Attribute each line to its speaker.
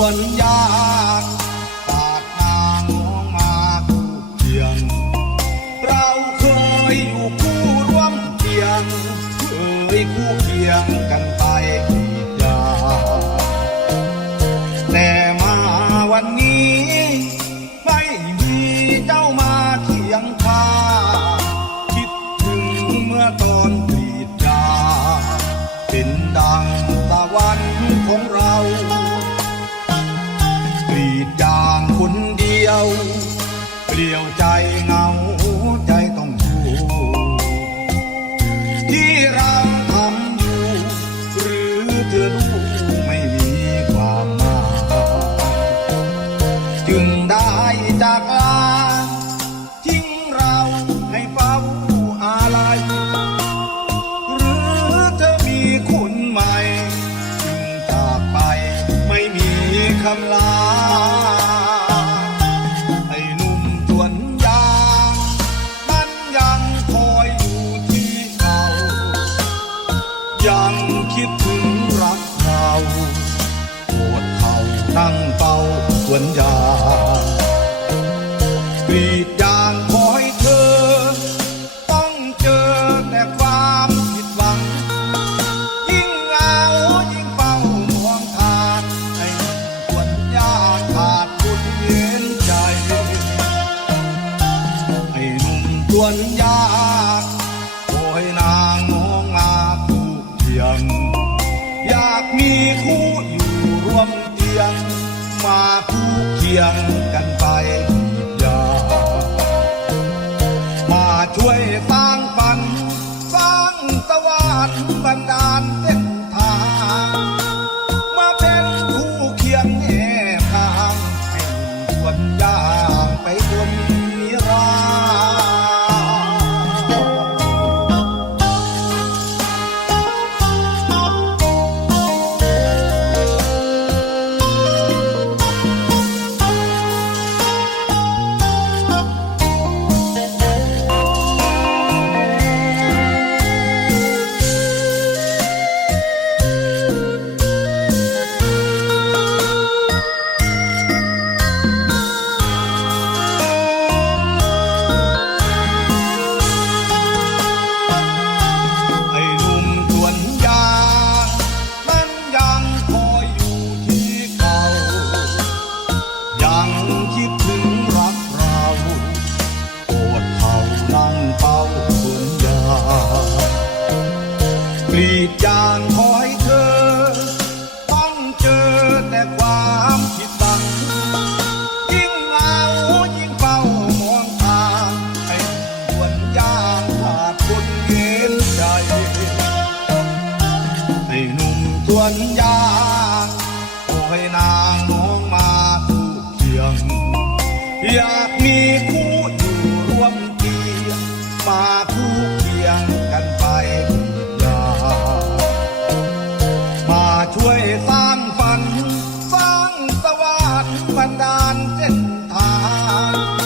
Speaker 1: ส่วนยากปากนางมองมาคู่เทียง เราเคยอยู่คู่ร่วมเทียง เคยคู่เคียงกันไปกี่ยาแต่มาวันนี้ ไม่มีเจ้ามาเคียงข้าคิดถึงเมื่อตอนกรีดยาเป็นดังตะวันของเรา ยังคิดถึงรักเราปวดเขานั่งเฝ้าสวนยางกรีดยางคอยเธอ ต้องเจอแต่ความผิดหวัง ยิ่งเหงายิ่งเฝ้ามองทางให้สวนยาขาดคุณเย็นใจไอ้หนุ่มสวนยา คียงกันไปอย่ามาช่วยสร้างฝันสร้างสวรรค์บันดาล อยากมีคู่อยู่ร่วมทีมาคู่เคียงกันไปอยากมาช่วยสร้างฝัน สร้างสวรรค์บันดาลเส้นทาง